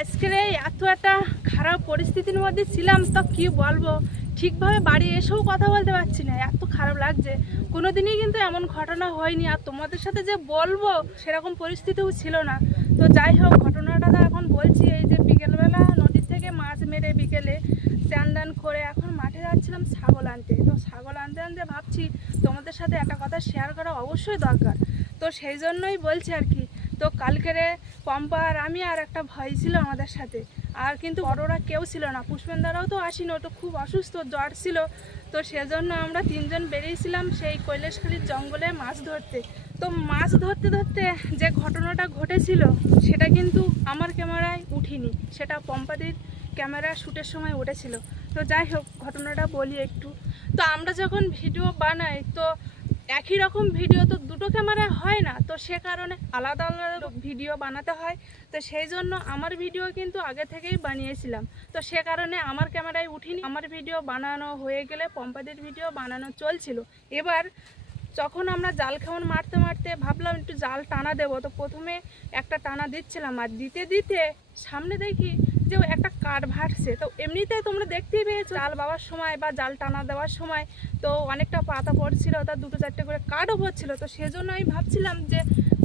আজকের এই এত একটা খারাপ পরিস্থিতির মধ্যে ছিলাম, তো কি বলব? ঠিকভাবে বাড়ি এসেও কথা বলতে পারছি না। এত খারাপ লাগছে। কোনো দিনই কিন্তু এমন ঘটনা হয়নি, আর তোমাদের সাথে যে বলব সেরকম পরিস্থিতিও ছিল না। তো যাই হোক, ঘটনাটা তো এখন বলছি, এই যে বিকেলবেলা নদীর থেকে মাছ মেরে বিকেলে স্নান দান করে এখন মাঠে যাচ্ছিলাম ছাগল আনতে। তো ছাগল আনতে আনতে ভাবছি তোমাদের সাথে একটা কথা শেয়ার করা অবশ্যই দরকার। তো সেই জন্যই বলছি আর কি, তো কালকেরে পম্পা আর আমি আর একটা ভয় ছিল আমাদের সাথে। আর কিন্তু বড়রা কেউ ছিল না পুষ্পেন পুষ্পেন্দারাও তো আসিনি ওটা খুব অসুস্থ, জ্বর ছিল। তো সেজন্য আমরা তিনজন বেরিয়েছিলাম সেই কৈলাসখালির জঙ্গলে মাছ ধরতে। তো মাছ ধরতে ধরতে যে ঘটনাটা ঘটেছিল, সেটা কিন্তু আমার ক্যামেরায় উঠিনি। সেটা পম্পাদির ক্যামেরা শ্যুটের সময় উঠেছিল। তো যাই হোক, ঘটনাটা বলি একটু। তো আমরা যখন ভিডিও বানাই, তো একই রকম ভিডিও তো দুটো ক্যামেরায় হয় না। তো সে কারণে আলাদা আলাদা ভিডিও বানাতে হয়। তো সেই জন্য আমার ভিডিও কিন্তু আগে থেকেই বানিয়েছিলাম। তো সে কারণে আমার ক্যামেরায় উঠিনি। আমার ভিডিও বানানো হয়ে গেলে পম্পাদির ভিডিও বানানো চলছিল। এবার যখন আমরা জাল খাওয়ান মারতে মারতে ভাবলাম, একটু জাল টানা দেবো। তো প্রথমে একটা টানা দিচ্ছিলাম। আর দিতে দিতে সামনে দেখি যে একটা কাঠ ভাসছে, তো এমনিতে তোমরা দেখতেই পেয়েছ, জাল বাবার সময় বা জাল টানা দেওয়ার সময় তো অনেকটা পাতা পড়ছিল তার দুটো চারটে করে কাঠও পড়ছিল, তো সেজন্য আমি ভাবছিলাম যে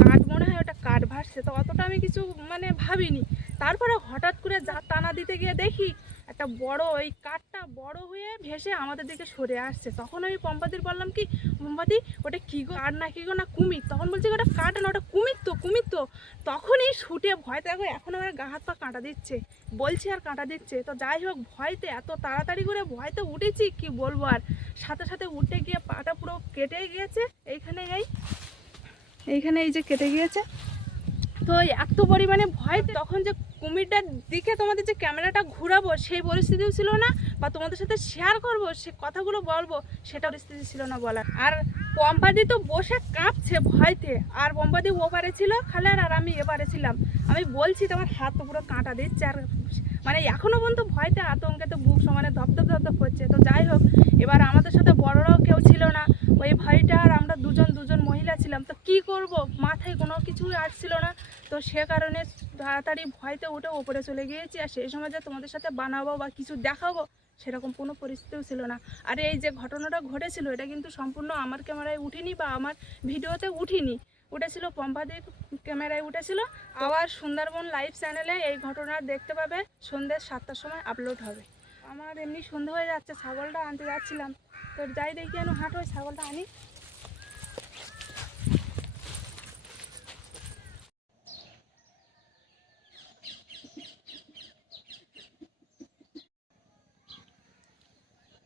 কাঠ মনে হয় ওটা কাঠ ভাসছে, তো অতটা আমি কিছু মানে ভাবিনি। তারপরে হঠাৎ করে জাল টানা দিতে গিয়ে দেখি একটা বড়, ওই কাঠটা বড় হয়ে ভেসে আমাদের দিকে সরে আসছে। তখন আমি পম্পাদির বললাম কি, পম্পাদি, ওটা কী গো, কাঠ না কি গো, না কুমির? তখন বলছি ওটা কাঠ না, ওটা কুমির তো কুমির তো। তখনই ছুটে ভয়, দেখো এখন আমার গা হাত পা কাঁটা দিচ্ছে। বলছি আর কাঁটা দিচ্ছে। তো যাই হোক, ভয়তে, এত তাড়াতাড়ি করে ভয়তে উঠেছি, কি বলব আর। সাথে সাথে উঠে গিয়ে পাটা পুরো কেটে গিয়েছে, এইখানে এই এইখানে এই যে কেটে গিয়েছে। তো এত পরিমাণে ভয়, তখন যে কুমিরটার দিকে তোমাদের যে ক্যামেরাটা ঘুরাবো, সেই পরিস্থিতিও ছিল না, বা তোমাদের সাথে শেয়ার করব, সে কথাগুলো বলব সেটা পরিস্থিতি ছিল না বলার। আর পম্পাদি তো বসে কাঁপছে ভয়তে, আর পম্পাদি ওপারে ছিল খালার, আর আমি এবারে ছিলাম। আমি বলছি, তোমার হাত তো পুরো কাঁটা দিচ্ছে, আর মানে এখনও পর্যন্ত ভয়তে আতঙ্কে তো বুক সমানে ধপধপ ধপধপ করছে তো যাই হোক, এবার আমাদের সাথে বড়রাও কেউ ছিল না। ওই ভাইটা আর আমরা দুজন দুজন মহিলা ছিলাম তো কি করব? মাথায় কোনো কিছুই আসছিল না। তো সে কারণে তাড়াতাড়ি ভয়তে উঠে ওপরে চলে গিয়েছি। আর সেই সময় যে তোমাদের সাথে বানাবো বা কিছু দেখাবো, সেরকম কোনো পরিস্থিতিও ছিল না। আর এই যে ঘটনাটা ঘটেছিল, এটা কিন্তু সম্পূর্ণ আমার ক্যামেরায় উঠিনি বা আমার ভিডিওতে উঠিনি। উঠেছিল পম্পাদির ক্যামেরায় উঠেছিল। আবার সুন্দরবন লাইভ চ্যানেলে এই ঘটনা দেখতে পাবে। সন্ধ্যে সাতটার সময় আপলোড হবে। আমার এমনি সন্ধ্যে হয়ে যাচ্ছে, ছাগলটা আনতে যাচ্ছিলাম। তো যাই দেখি, আমি হাঁটো ছাগলটা আনি।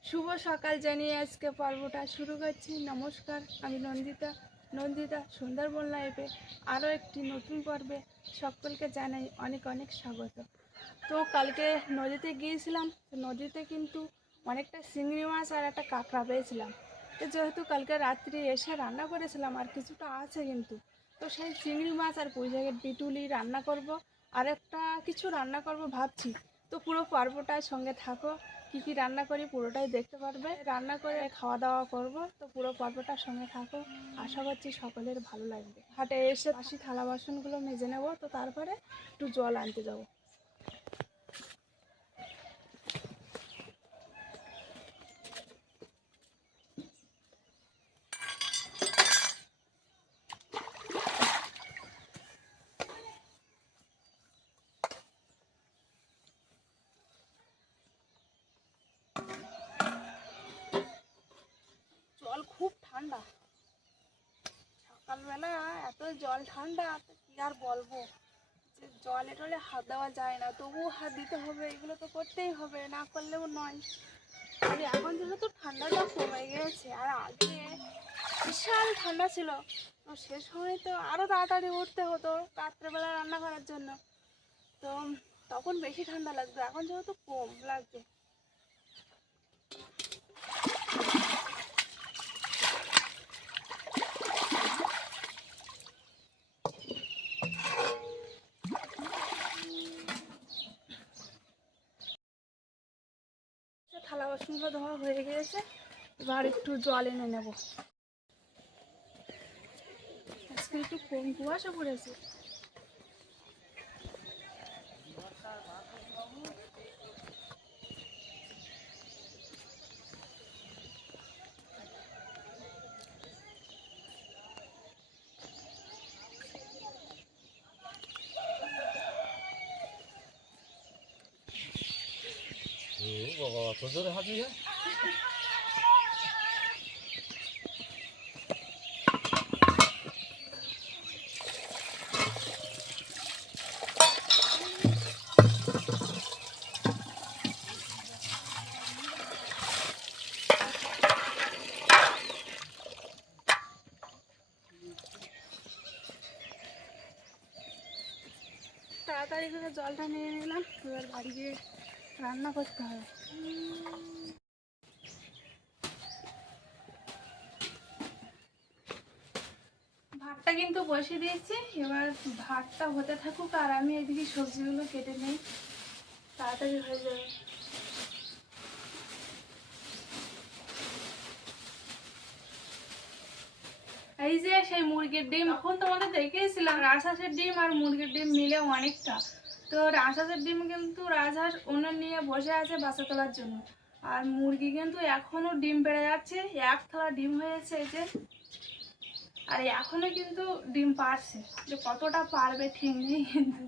শুভ সকাল জানিয়ে আজকে পর্বটা শুরু করছি। নমস্কার, আমি নন্দিতা। নন্দিতা, সুন্দরবন লাইফে আরও একটি নতুন পর্বে সকলকে জানাই অনেক অনেক স্বাগত। তো কালকে নদীতে গিয়েছিলাম নদীতে কিন্তু অনেকটা চিংড়ি মাছ আর একটা কাঁকড়া পেয়েছিলাম। তো যেহেতু কালকে রাত্রি এসে রান্না করেছিলাম আর কিছুটা আছে কিন্তু, তো সেই চিংড়ি মাছ আর পুঁই শাকের পিটুলি রান্না করব। আর একটা কিছু রান্না করব ভাবছি। তো পুরো পর্বটার সঙ্গে থাকো। কি কি রান্না করি পুরোটাই দেখতে পারবে। রান্না করে খাওয়া দাওয়া করব। তো পুরো পর্বটা সঙ্গে থাকো। আশা করছি সকলের ভালো লাগবে। হাটে এসে বাসি থালা বাসনগুলো মেজে নেব। তো তারপরে একটু জল আনতে যাব জল খুব ঠান্ডা সকালবেলা এত জল ঠান্ডা কি আর বলব? যে জলে টলে হাত দেওয়া যায় না, তবুও হাত দিতে হবে, এগুলো তো করতেই হবে, না করলেও নয়। আর এখন যেহেতু ঠান্ডাটা কমে গেছে, আর আগে বিশাল ঠান্ডা ছিল, তো সে সময় তো আরও তাড়াতাড়ি উঠতে হতো রাত্রেবেলা রান্না করার জন্য। তো তখন বেশি ঠান্ডা লাগতো, এখন যেহেতু কম লাগছে। বাসনগুলো ধোয়া হয়ে গিয়েছে এবার একটু জল এনে নেব। আজকে একটু কম কুয়াশা পড়েছে। বাবা অত জোরে হাত নিয়ে তাড়াতাড়ি করে জলটা নিয়ে নিলাম এবার বাড়ি গিয়ে রান্না করতে হবে। ভাতটা কিন্তু বসিয়ে দিয়েছি, এবার ভাতটা হতে থাকুক আর আমি এদিকে সবজিগুলো কেটে নেই। তাড়াতাড়ি হয়ে যাবে। এই যে সেই মুরগির ডিম, এখন তোমাদের দেখিয়েছিলাম, রাজহাঁসের ডিম আর মুরগির ডিম মিলে অনেকটা। তো রাজহাঁসের ডিম কিন্তু রাজহাঁস ওনার নিয়ে বসে আছে বাসা তোলার জন্য। আর মুরগি কিন্তু এখনও ডিম বেড়ে যাচ্ছে, এক থালা ডিম হয়েছে যে। আর এখনও কিন্তু ডিম পারছে যে কতটা পারবে ঠিক নেই কিন্তু।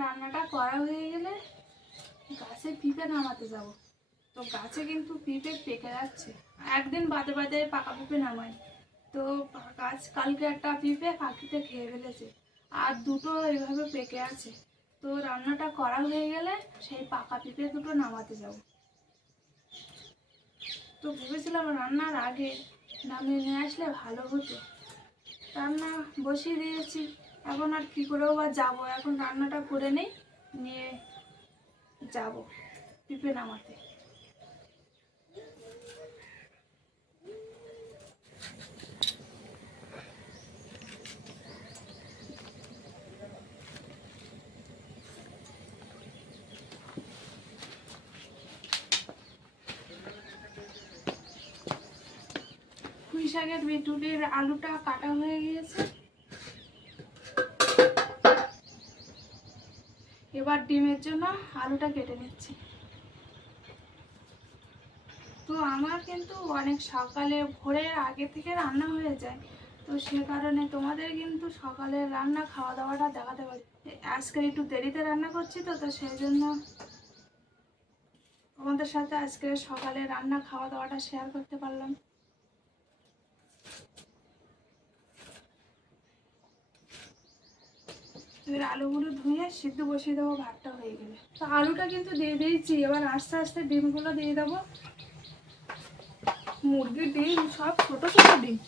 রান্নাটা করা হয়ে গেলে গাছে পিঁপে নামাতে যাব। তো গাছে কিন্তু পিঁপে পেকে যাচ্ছে। একদিন বাদে বাদে পাকা পিঁপে নামাই। তো গাছ কালকে একটা পিঁপে পাখিতে খেয়ে ফেলেছে। আর দুটো এইভাবে পেকে আছে। তো রান্নাটা করা হয়ে গেলে সেই পাকা পিঁপে দুটো নামাতে যাব। তো ভেবেছিলাম রান্নার আগে নামিয়ে নিয়ে আসলে ভালো হতো। রান্না বসিয়ে দিয়েছি। এখন আর কী করেও বা যাব? এখন রান্নাটা করে নেই, নিয়ে যাব পিঁপে নামাতে। শাকের বেটুলির আলুটা কাটা হয়ে গিয়েছে। এবার ডিমের জন্য আলুটা কেটে নিচ্ছি। তো আমার কিন্তু অনেক সকালে ভোরের আগে থেকে রান্না হয়ে যায়। তো সে কারণে তোমাদের কিন্তু সকালে রান্না খাওয়া দাওয়াটা দেখাতে পারি আজকে একটু দেরিতে রান্না করছি তো তো সেই জন্য তোমাদের সাথে আজকে সকালে রান্না খাওয়া দাওয়াটা শেয়ার করতে পারলাম। এবার আলুগুলো ধুয়ে সিদ্ধ বসিয়ে দেবো, ভাতটা হয়ে গেলে। তো আলুটা কিন্তু দিয়ে দিয়েছি, এবার আস্তে আস্তে ডিমগুলো দিয়ে দেবো। মুরগির ডিম, সব ছোট ছোট ডিম।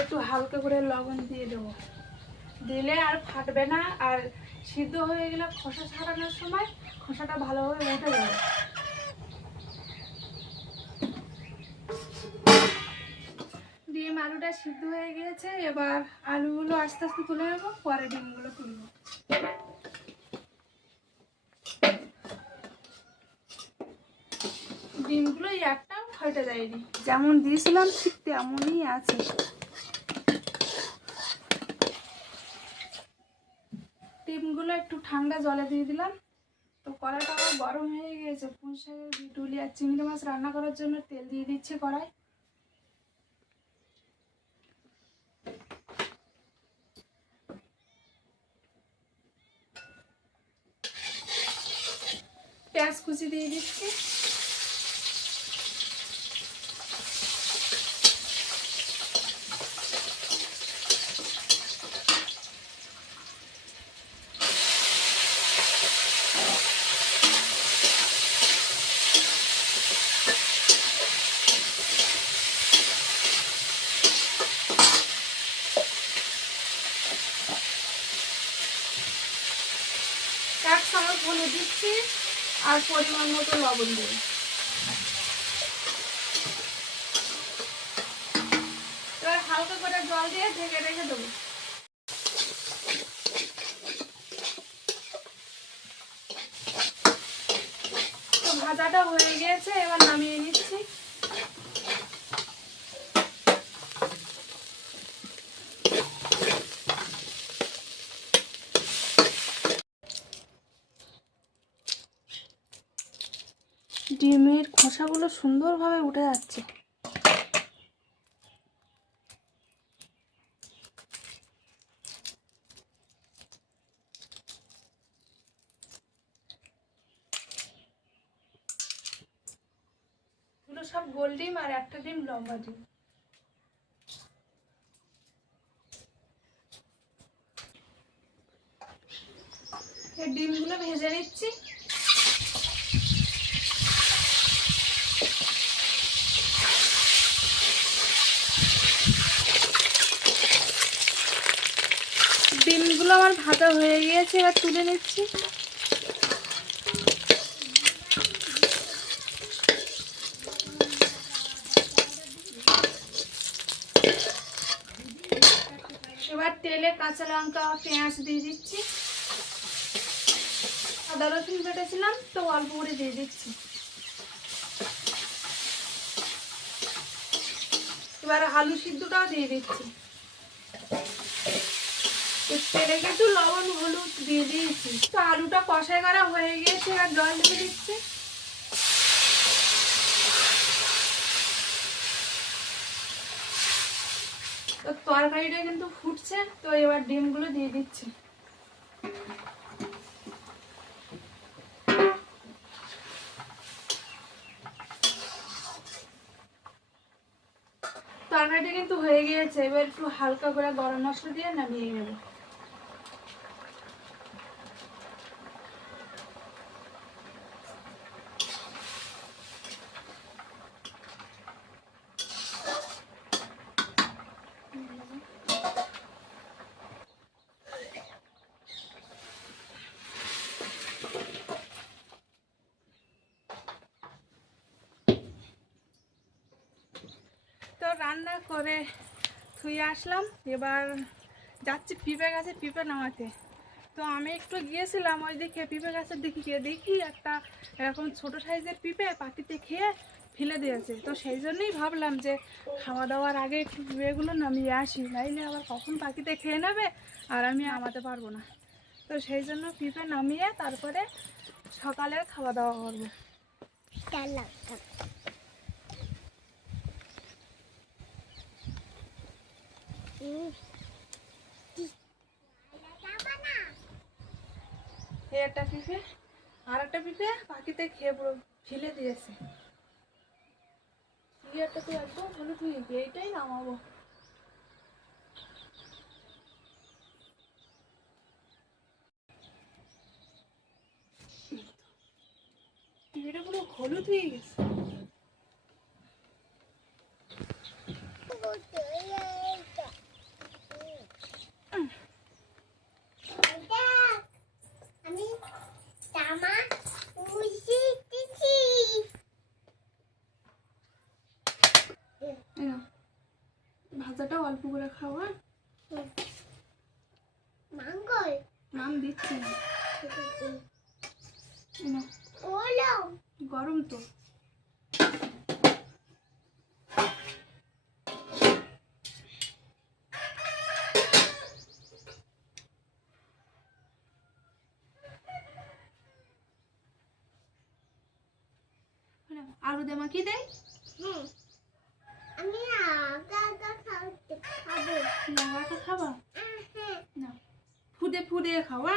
একটু হালকা করে লবণ দিয়ে দেবো। দিলে আর ফাটবে না, আর সিদ্ধ হয়ে গেলে খোসা ছাড়ানোর সময় খোসাটা ভালোভাবে উঠে যাবে ডিম আলুটা সিদ্ধ হয়ে গিয়েছে, এবার আলুগুলো আস্তে আস্তে তুলে নেব, পরে ডিমগুলো তুলবো। ডিমগুলো একটাও ফেটে যায়নি যেমন দিয়েছিলাম, ঠিক তেমনই আছে। ডিমগুলো একটু ঠান্ডা জলে দিয়ে দিলাম তো কড়াইটা আবার গরম হয়ে গেছে। পুঁই শাকের বিটুলি আর চিংড়ি মাছ রান্না করার জন্য তেল দিয়ে দিচ্ছি কড়াই। পেঁয়াজ কুচি দিয়ে দিচ্ছি এক চামচ হলুদ দিচ্ছি আর পরিমাণ মতো লবণ দেবো এবার হালকা করে জল দিয়ে ঢেকে রেখে দেবো। ভাজাটা হয়ে গেছে এবার নামিয়ে নিচ্ছি। ডিমের খোসাগুলো সুন্দরভাবে উঠে যাচ্ছে। সব গোল ডিম আর একটা ডিম লম্বা ডিম। ডিমগুলো ভেজে নিচ্ছি। ডিমগুলো আমার ভাজা হয়ে গিয়েছে, এবার তুলে নিচ্ছি। এবার তেলে কাঁচা লঙ্কা পেঁয়াজ দিয়ে দিচ্ছি। আদা রসুন বেটেছিলাম, তো অল্প করে দিয়ে দিচ্ছি। এবার আলু সিদ্ধটাও দিয়ে দিচ্ছি। তেলে একটু লবণ, হলুদ দিয়ে দিয়েছি। তো আলুটা কষাই করা হয়ে গিয়েছে এবার জল দিয়ে দিচ্ছি। তো তরকারিটা কিন্তু ফুটছে, তো এবার ডিমগুলো দিয়ে দিচ্ছি। তরকারিটা কিন্তু হয়ে গিয়েছে, এবার একটু হালকা করে গরম মশলা দিয়ে নামিয়ে নেব। রান্না করে ধুয়ে আসলাম। এবার যাচ্ছি পিঁপে গাছে পিঁপে নামাতে। তো আমি একটু গিয়েছিলাম ওই দিকে পিঁপে গাছের দিকে গিয়ে দেখি একটা এরকম ছোট সাইজের পিঁপে পাখিতে খেয়ে ফেলে দিয়েছে। তো সেই জন্যই ভাবলাম যে খাওয়া দাওয়ার আগে একটু পিঁপেগুলো নামিয়ে আসি। নাইলে আবার কখন পাখিতে খেয়ে নেবে আর আমি আমাতে পারব না। তো সেই জন্য পিঁপে নামিয়ে তারপরে সকালের খাওয়া দাওয়া করব। একটা পিঁপে আর একটা পিঁপে পাখিতে খেয়ে পুরো ফেলে দিয়েছে। ইয়ারটা তো একদম হলুদ হয়ে গিয়ে এইটাই নামাবো। পিঁপেটা পুরো হলুদ হয়ে গেছে আমি জামা মুছি দিছি এই নাও। ভাজাটা অল্প করে খাওয়া মাঙ্গল নাম দিচ্ছি। না গরম তো আলু দে মাখিয়ে দেয় হ্যাঁ আমি আগা আগা খাওয়াতে খাব লাগাটা খাবা আহ, হ্যাঁ না ফুদে ফুদে খাওয়া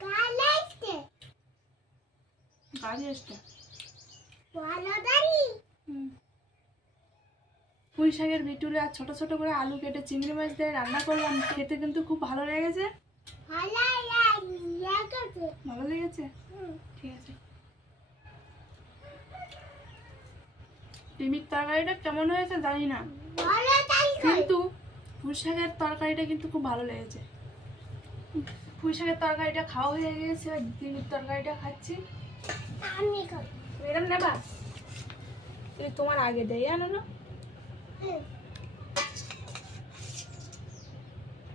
কালাইতে দাঁড়ি পুঁই শাকের বিটুলে আর ছোট ছোট করে আলু কেটে চিংড়ি মাছ দিয়ে রান্না করলাম খেতে কিন্তু খুব ভালো লেগেছে। ভালো লেগেছে। ঠিক আছে। ডিমির তরকারিটা কেমন হয়েছে জানি না। কিন্তু পুঁই শাকের তরকারিটা কিন্তু খুব ভালো লেগেছে। পুঁই শাকের তরকারিটা খাওয়া হয়ে গেছে আর ডিমের তরকারিটা খাচ্ছি। নেবা। তোমার আগে দেয় জানো না।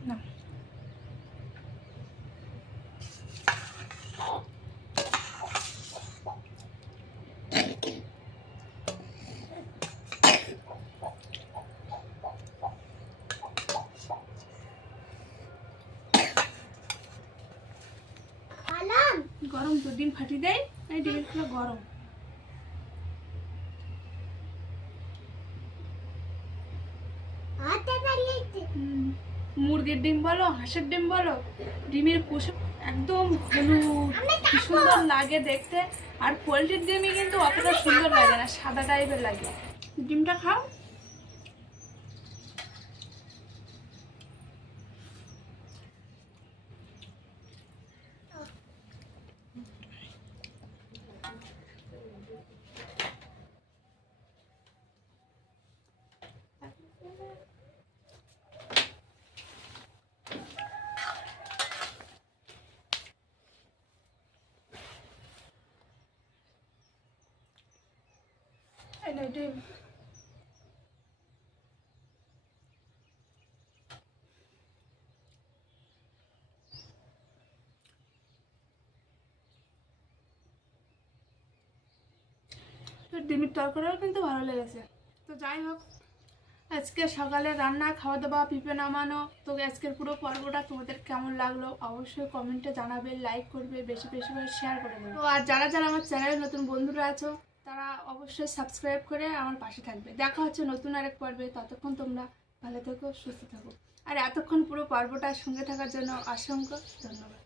না। গরম তো ডিম ফাটি দেয়। এই ডিমগুলো গরম। মুরগির ডিম বলো হাঁসের ডিম বলো ডিমের কুসুম একদম হলুদ। কি সুন্দর লাগে দেখতে। আর পোলট্রির ডিমই কিন্তু অতটা সুন্দর লাগে না সাদা টাইপের লাগে। ডিমটা খাও। নাও ডিম তো ডিমের তরকারিও কিন্তু ভালো লেগেছে। তো যাই হোক, আজকে সকালে রান্না খাওয়া দাওয়া পিঁপে নামানো, তো আজকের পুরো পর্বটা তোমাদের কেমন লাগল অবশ্যই কমেন্টে জানাবে লাইক করবে, বেশি বেশি করে শেয়ার করে দেবে। তো আর যারা যারা আমার চ্যানেলে নতুন বন্ধুরা আছো তারা অবশ্যই সাবস্ক্রাইব করে আমার পাশে থাকবে। দেখা হচ্ছে নতুন আরেক পর্বে। ততক্ষণ তোমরা ভালো থাকো, সুস্থ থাকো। আর এতক্ষণ পুরো পর্বটার সঙ্গে থাকার জন্য অসংখ্য ধন্যবাদ।